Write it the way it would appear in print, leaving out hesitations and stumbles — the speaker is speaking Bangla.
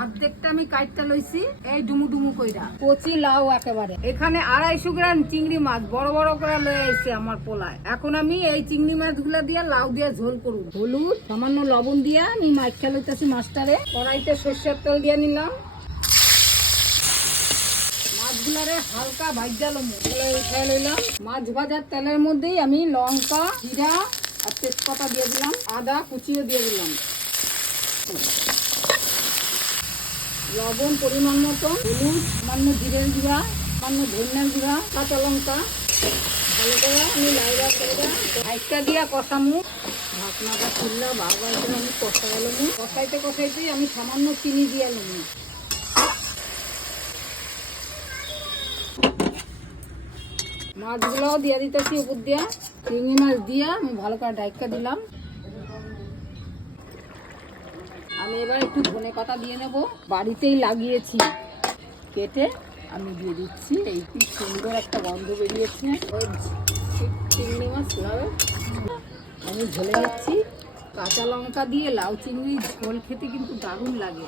অর্ধেকটা আমি কাটটা লইছি এই ডুমু ডুমু কইরা, কচি লাউ একেবারে। এখানে 250 গ্রাম চিংড়ি মাছ বড় বড় করে লয়ে আইছে আমার পোলায়। এখন আমি এই চিংড়ি মাছগুলা দিয়ে লাউ দিয়ে ঝোল করব। হলুদ সামান্য লবণ দিয়া আমি মাইখা লইতাছি মাছটারে। কড়াইতে সরষের তেল দিয়ে নিলাম, মাছগুলারে হালকা ভাজা লমু উঠাই লইলাম। মাছ ভাজার তেলের মধ্যেই আমি লঙ্কা, জিরা আর তেজপাতা দিয়ে দিলাম, আদা কুচিও দিয়ে দিলাম, লবণ পরিমাণ মতো, হলুদ, সামান্য জিরের গুঁড়া, সামান্য ধনিয়ার গুঁড়া, কাঁচা লঙ্কা, ভালো করে আমি লাইরা করে হাইটটা দিয়া কষামু। ঢাকনাটা খুললা বারবার করে আমি কষাইলাম। কষাইতে কষাইতে আমি সামান্য চিনি দিয়ে নিলাম। মাছগুলোও দিয়ে দিতেছি উপর দিয়া, চিংড়ি মাছ দিয়া আমি ভালো করে ডাইকা দিলাম। আমি এবার একটু ধনে পাতা দিয়ে নেব, বাড়িতেই লাগিয়েছি কেটে আমি দিয়ে দিচ্ছি। এই কি সুন্দর একটা গন্ধ বেরিয়েছে, চিংড়ি মাছ লাউ আমি ঝোলে নিচ্ছি। কাঁচা লঙ্কা দিয়ে লাউ চিংড়ি ঝোল খেতে কিন্তু দারুণ লাগে।